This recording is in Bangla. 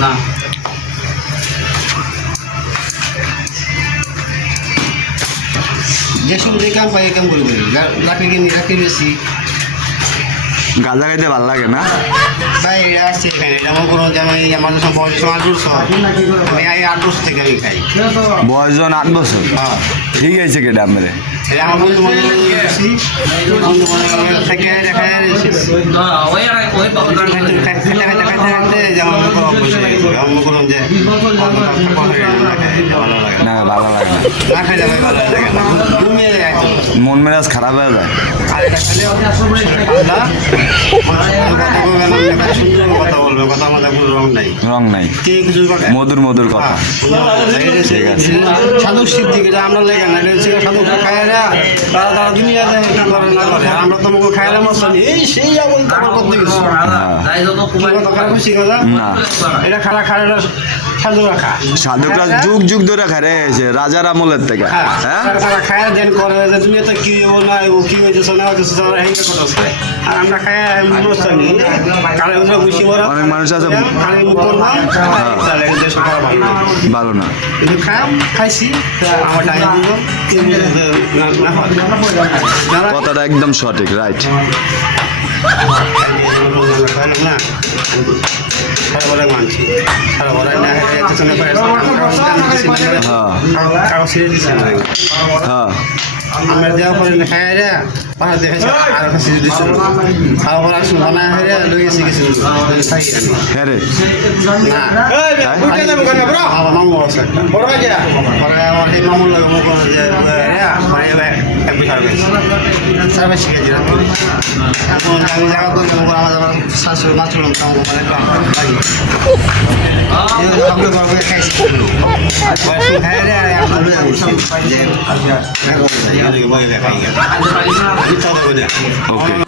না যে শুধু যে কাম পাই কাম করবে লাকড়ি গিয়ে রাখি বেশি গাঁজা গাইতে ভালো লাগে না? ভাই এটা আসছে এখানে। এটা মনে করুন যে আমি মানুষ বয়স আট বছর। আমি এই আট বছর থেকে আমি খাই। বয়স আট বছর? হ্যাঁ। ঠিক আছে কেটে আপনারে এটা আমার বন্ধু মনে বেশি বন্ধু থেকে দেখা যাচ্ছে মন মেজাজ খারাপ হয়ে যায়। রং নাই। মধুর মধুর কথা। ঠিক আছে। সাধক সিদ্ধি আমরা লেগে না এটা হচ্ছে সাধক তারা তারা দুনিয়াতে কি করে না করে। আর আমরা এই সেই করতে গেছি। এটা খারা খায়রা সাধকরা যুগ যুগ ধরে খারে এসে রাজার আমলের থেকে। হ্যাঁ হ্যাঁ? খায় দেন করে যে তুমি তো কি হব না হব কি হয়েছে না হয়েছে তারা হেঁটে কথা আছে। আর আমরা খায় খুশি অনেক মানুষ আছে- ভালো না। ভালো না। কিন্তু খাম খাইছি। আমার টাইম না হয়। কথাটা একদম সঠিক রাইট করে হ্যাঁ। কারও আমরা দেওয়া পরে খাই রে পাহাড় দেখেছে আর কাছে খাওয়া কিছু হ্যাঁ। রে না হ্যাঁ? আমার মামু আছে পরে আমার এই মামুর লাগে মুখ যে এবার এক বিশাল গেছে রাত করে এখন আমি জায়গা করে মুখ আমার আবার শাশুড়ি মাছ ছিলাম তাও মানে আমরা